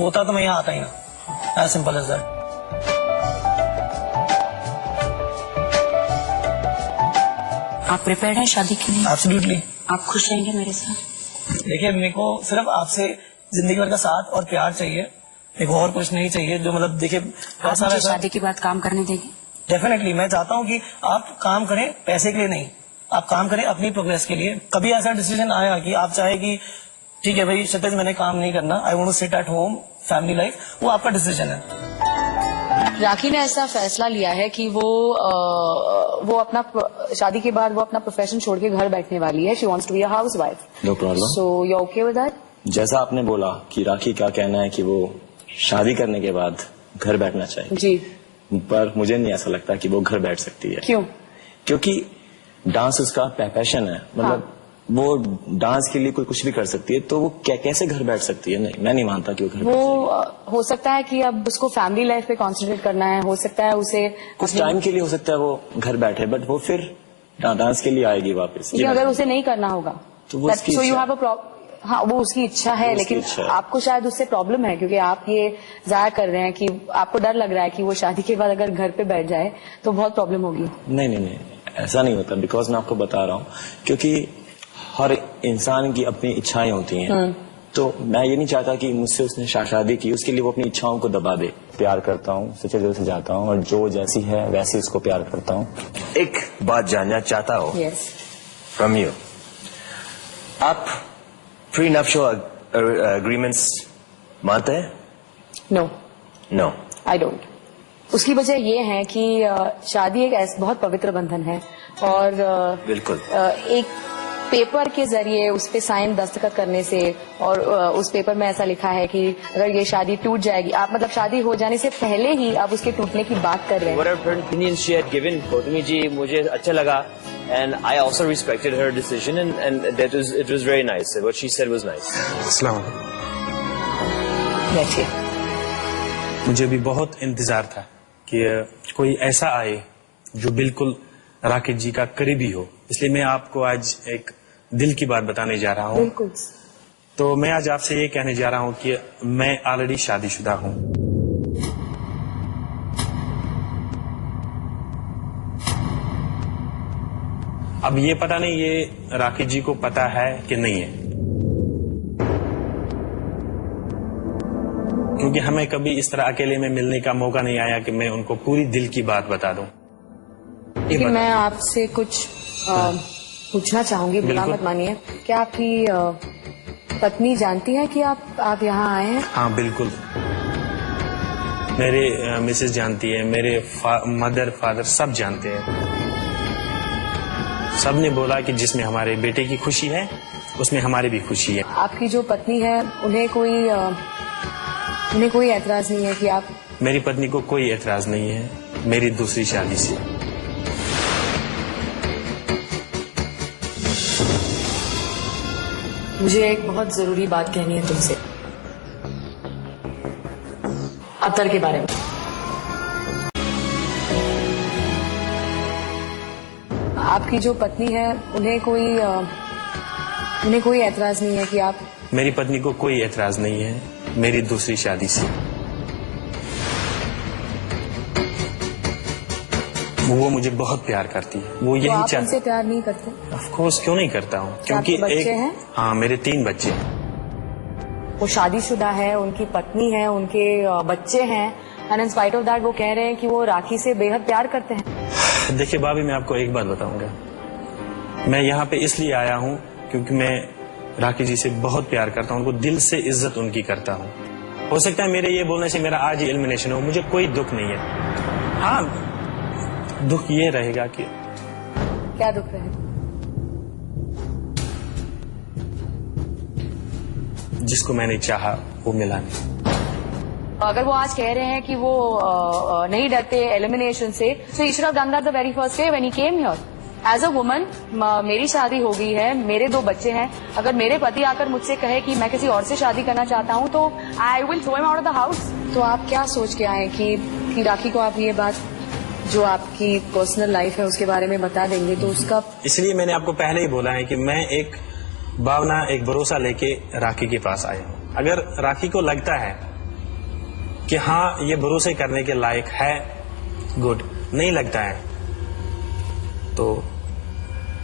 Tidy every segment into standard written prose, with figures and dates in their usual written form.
होता तो मैं यहाँ आता ही ना, एज सिंपल एज दैट। आप प्रिपेयर्ड हैं शादी के लिए? एब्सोल्युटली। आप खुश रहेंगे मेरे साथ? देखिए, मेरे को सिर्फ आपसे जिंदगी भर का साथ और प्यार चाहिए, मेरे को और कुछ नहीं चाहिए। जो मतलब देखिए, आप मुझे शादी के बाद काम करने देंगे? डेफिनेटली। मैं चाहता हूँ कि आप काम करें पैसे के लिए नहीं, आप काम करें अपनी प्रोग्रेस के लिए। कभी ऐसा डिसीजन आया कि आप चाहे कि ठीक है भाई क्षितिज, मैंने काम नहीं करना, I want to sit at home, family life, वो आपका डिसीजन है। राखी ने ऐसा फैसला लिया है कि वो अपना शादी के बाद वो अपना प्रोफेशन छोड़ के घर बैठने वाली है। She wants to be a housewife. No problem. So you okay with that? जैसा आपने बोला कि राखी का कहना है कि वो शादी करने के बाद घर बैठना चाहिए जी, पर मुझे नहीं ऐसा लगता कि वो घर बैठ सकती है। क्यों? क्योंकि डांस उसका पैशन है, मतलब वो डांस के लिए कोई कुछ भी कर सकती है, तो वो कैसे घर बैठ सकती है? नहीं, मैं नहीं मानता कि वो घर बैठ सकती है। हो सकता है कि अब उसको फैमिली लाइफ पे कॉन्सेंट्रेट करना है, हो सकता है उसे कुछ टाइम के लिए हो सकता है वो घर बैठे, बट वो फिर डांस के लिए आएगी वापस। लेकिन अगर उसे नहीं करना होगा तो वो उसकी इच्छा। हाँ, वो उसकी इच्छा है, लेकिन आपको शायद उससे प्रॉब्लम है क्योंकि आप ये जाहिर कर रहे हैं कि आपको डर लग रहा है कि वो शादी के बाद अगर घर पे बैठ जाए तो बहुत प्रॉब्लम होगी। नहीं नहीं नहीं, ऐसा नहीं होता। बिकॉज मैं आपको बता रहा हूँ, क्योंकि हर इंसान की अपनी इच्छाएं होती हैं। तो मैं ये नहीं चाहता कि मुझसे उसने शादी की उसके लिए वो अपनी इच्छाओं को दबा दे। प्यार करता हूँ, सच्चे दिल से जाता हूँ, और जो जैसी है वैसी उसको प्यार करता हूँ। एक बात जानना चाहता हूँ फ्रॉम यू, आप प्री नप्शुअल एग्रीमेंट्स मानते हैं? No no, I don't. उसकी वजह ये है कि शादी एक बहुत पवित्र बंधन है और बिल्कुल एक पेपर के जरिए उस पे साइन दस्तखत करने से, और उस पेपर में ऐसा लिखा है कि अगर ये शादी टूट जाएगी, आप मतलब शादी हो जाने से पहले ही आप उसके टूटने की बात कर रहे हैं। Whatever opinion she had given, Gautami जी, मुझे अच्छा लगा, and I also respected her decision, and it was very nice. What she said was nice. अस्सलाम वालेकुम। मुझे भी बहुत इंतजार था कि कोई ऐसा आए जो बिल्कुल राकेश जी का करीबी हो, इसलिए मैं आपको आज एक दिल की बात बताने जा रहा हूँ। बिल्कुल। तो मैं आज आपसे ये कहने जा रहा हूँ कि मैं ऑलरेडी शादीशुदा हूँ। अब ये पता नहीं ये राकेश जी को पता है कि नहीं है, क्योंकि हमें कभी इस तरह अकेले में मिलने का मौका नहीं आया कि मैं उनको पूरी दिल की बात बता दूं। लेकिन मैं आपसे कुछ पूछना चाहूंगी, बुरा मत मानिए। क्या आपकी पत्नी जानती है कि आप यहाँ आए हैं? हाँ बिल्कुल, मेरे मिसेस जानती है, मेरे मदर फादर सब जानते हैं। सब ने बोला कि जिसमें हमारे बेटे की खुशी है उसमें हमारी भी खुशी है। आपकी जो पत्नी है उन्हें कोई एतराज नहीं है कि आप? मेरी पत्नी को कोई एतराज नहीं है मेरी दूसरी शादी से। मुझे एक बहुत जरूरी बात कहनी है तुमसे, अतर के बारे में। आपकी जो पत्नी है उन्हें कोई एतराज नहीं है कि आप? मेरी पत्नी को कोई एतराज नहीं है मेरी दूसरी शादी से। वो मुझे बहुत प्यार करती है। वो यही चाहती है। उनसे प्यार नहीं करते? ऑफ कोर्स, क्यों नहीं करता हूँ, क्योंकि बच्चे हैं? हाँ, मेरे 3 बच्चे हैं। वो शादीशुदा है, उनकी पत्नी है, उनके बच्चे हैं, and in spite of that वो कह रहे हैं कि वो राखी से बेहद प्यार करते हैं। देखिए भाभी, मैं आपको एक बात बताऊंगा, मैं यहाँ पे इसलिए आया हूँ क्योंकि मैं राखी जी से बहुत प्यार करता हूँ, उनको दिल से इज्जत उनकी करता हूँ। हो सकता है मेरे ये बोलने से मेरा आज ही एलिमिनेशन हो, मुझे कोई दुख नहीं है। हाँ, दुख ये रहेगा कि क्या दुख रहेगा? जिसको मैंने चाहा वो मिला नहीं। अगर वो आज कह रहे हैं कि वो नहीं डरते एलिमिनेशन से, so he should have done that the very first day when he came here. As a woman, मेरी शादी हो गई है, मेरे 2 बच्चे हैं। अगर मेरे पति आकर मुझसे कहे कि मैं किसी और से शादी करना चाहता हूँ तो I will throw him out of the house. तो आप क्या सोच के आए कि राखी को आप ये बात जो आपकी पर्सनल लाइफ है उसके बारे में बता देंगे तो उसका? इसलिए मैंने आपको पहले ही बोला है कि मैं एक भावना, एक भरोसा लेके राखी के पास आया हूँ। अगर राखी को लगता है कि हाँ ये भरोसे करने के लायक है, गुड, नहीं लगता है तो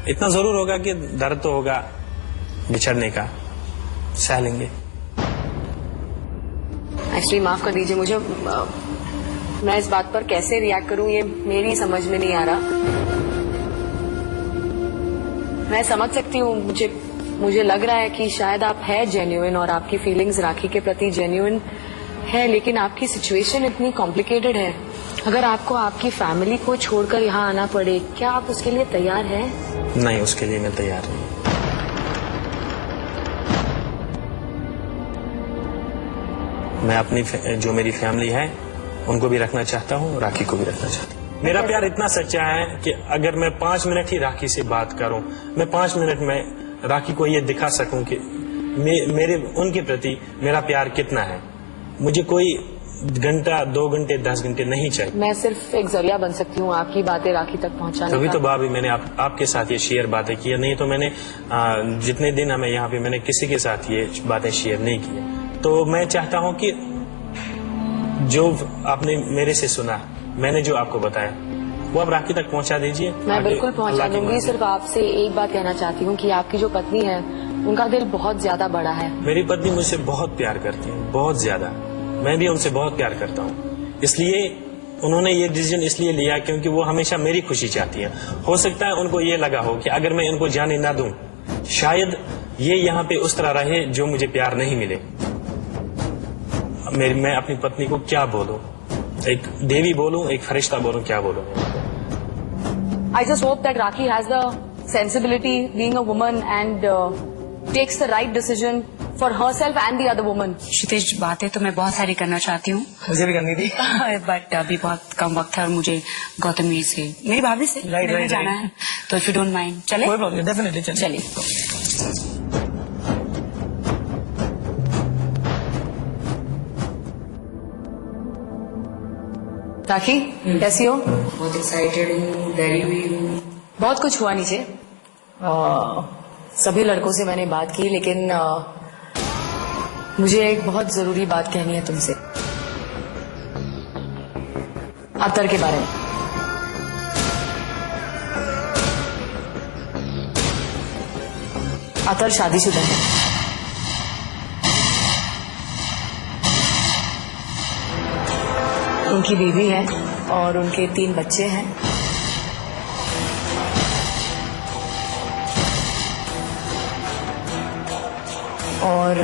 इतना जरूर होगा कि दर्द तो होगा बिछड़ने का, सह लेंगे। एक्चुअली माफ कर दीजिए, मुझे मैं इस बात पर कैसे रिएक्ट करूं ये मेरी समझ में नहीं आ रहा। मैं समझ सकती हूँ, मुझे लग रहा है कि शायद आप है जेन्युइन और आपकी फीलिंग्स राखी के प्रति जेन्युइन है, लेकिन आपकी सिचुएशन इतनी कॉम्प्लिकेटेड है। अगर आपको आपकी फैमिली को छोड़कर यहाँ आना पड़े, क्या आप उसके लिए तैयार हैं? नहीं, उसके लिए मैं तैयार नहीं। मैं अपनी जो मेरी फैमिली है उनको भी रखना चाहता हूँ, राखी को भी रखना चाहता हूँ। मेरा प्यार इतना सच्चा है कि अगर मैं 5 मिनट ही राखी से बात करूं, मैं 5 मिनट में राखी को ये दिखा सकूं कि मेरे उनके प्रति मेरा प्यार कितना है। मुझे कोई घंटा, 2 घंटे, 10 घंटे नहीं चाहिए। मैं सिर्फ एक जरिया बन सकती हूँ आपकी बातें राखी तक पहुँचाने तभी का। तो भाभी मैंने आपके साथ ये शेयर बातें की, नहीं तो मैंने जितने दिन हमें यहाँ पे मैंने किसी के साथ ये बातें शेयर नहीं की। तो मैं चाहता हूँ कि जो आपने मेरे से सुना, मैंने जो आपको बताया, वो आप राखी तक पहुंचा दीजिए। मैं बिल्कुल पहुंचा दूंगी। सिर्फ आपसे एक बात कहना चाहती हूँ कि आपकी जो पत्नी है उनका दिल बहुत ज्यादा बड़ा है। मेरी पत्नी मुझसे बहुत प्यार करती है, बहुत ज्यादा। मैं भी उनसे बहुत प्यार करता हूँ, इसलिए उन्होंने ये डिसीजन इसलिए लिया क्योंकि वो हमेशा मेरी खुशी चाहती है। हो सकता है उनको ये लगा हो कि अगर मैं इनको जाने ना दूं, शायद ये यहाँ पे उस तरह रहे जो मुझे प्यार नहीं मिले। मैं अपनी पत्नी को क्या बोलूं? एक देवी बोलूं, एक फरिश्ता बोलूं, क्या बोलूं? I just hope that Rakhi has the sensibility, being a woman, and takes the right decision for herself and the other woman. क्षितिज, बातें तो मैं बहुत सारी करना चाहती हूँ मुझे भी करनी थी बट अभी बहुत कम वक्त है और मुझे गौतमी से, मेरी भाभी से मिलने जाना है, तो इफ यू डोंट माइंड चले? कोई प्रॉब्लम, डेफिनेटली चलिए। राखी, कैसी हो? बहुत एक्साइटेड हूँ, डरी हुई हूँ। बहुत कुछ हुआ नीचे। सभी लड़कों से मैंने बात की, लेकिन मुझे एक बहुत जरूरी बात कहनी है तुमसे, अतर के बारे में। अतर शादीशुदा है। उनकी बीवी है और उनके 3 बच्चे हैं। और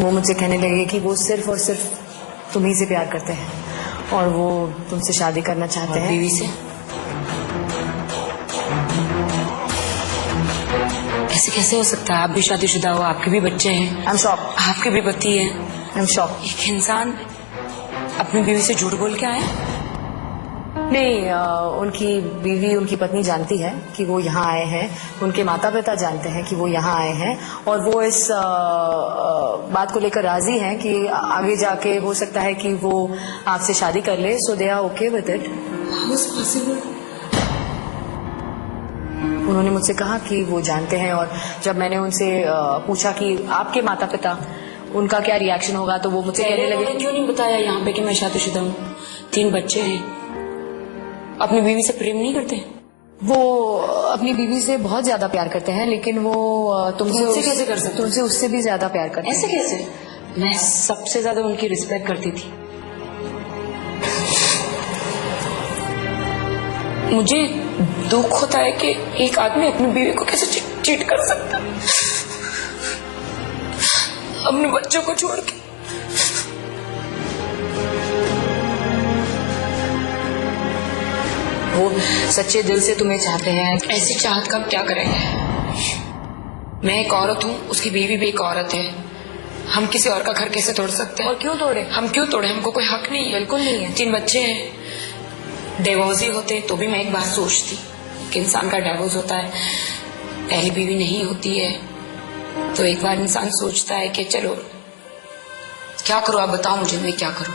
वो मुझसे कहने लगे कि वो सिर्फ और सिर्फ तुम्ही से प्यार करते हैं और वो तुमसे शादी करना चाहते हैं। बीवी से? ऐसे कैसे हो सकता है? आप भी शादीशुदा हो, आपके भी बच्चे हैं। I am shock. आपके भी पति है। I am shock. एक इंसान अपनी बीवी से झूठ बोल के आए? नहीं, उनकी बीवी, उनकी पत्नी जानती है कि वो यहाँ आए हैं। उनके माता पिता जानते हैं कि वो यहाँ आए हैं और वो इस बात को लेकर राजी हैं कि आगे जाके हो सकता है कि वो आपसे शादी कर ले। So they are okay with it. उन्होंने मुझसे कहा कि वो जानते हैं, और जब मैंने उनसे पूछा कि आपके माता पिता, उनका क्या रिएक्शन होगा, तो वो मुझसे कहने लगे, क्यों नहीं बताया यहाँ पे कि मैं शादीशुदा हूँ, 3 बच्चे हैं, अपनी बीवी से प्रेम नहीं करते? वो अपनी बीवी से बहुत ज्यादा प्यार करते हैं, लेकिन वो तुमसे कैसे कर सकते? तुमसे उससे भी ज्यादा प्यार करते हैं। ऐसे कैसे? मैं सबसे ज्यादा उनकी रिस्पेक्ट करती थी। मुझे दुख होता है कि एक आदमी अपनी बीवी को कैसे चीट कर सकता है, अपने बच्चों को छोड़ के। वो सच्चे दिल से तुम्हें चाहते हैं, ऐसी चाहत का क्या करेंगे? मैं एक औरत हूँ, उसकी बीवी भी एक औरत है। हम किसी और का घर कैसे तोड़ सकते हैं? और क्यों तोड़े? हम क्यों तोड़े? हमको कोई हक नहीं है। बिल्कुल नहीं है। 3 बच्चे हैं। डिवोर्स ही होते तो भी मैं एक बात सोचती कि इंसान का डिवोर्स होता है, पहली बीवी नहीं होती है, तो एक बार इंसान सोचता है कि चलो क्या करूं, आप बताओ मुझे, मैं क्या करूं।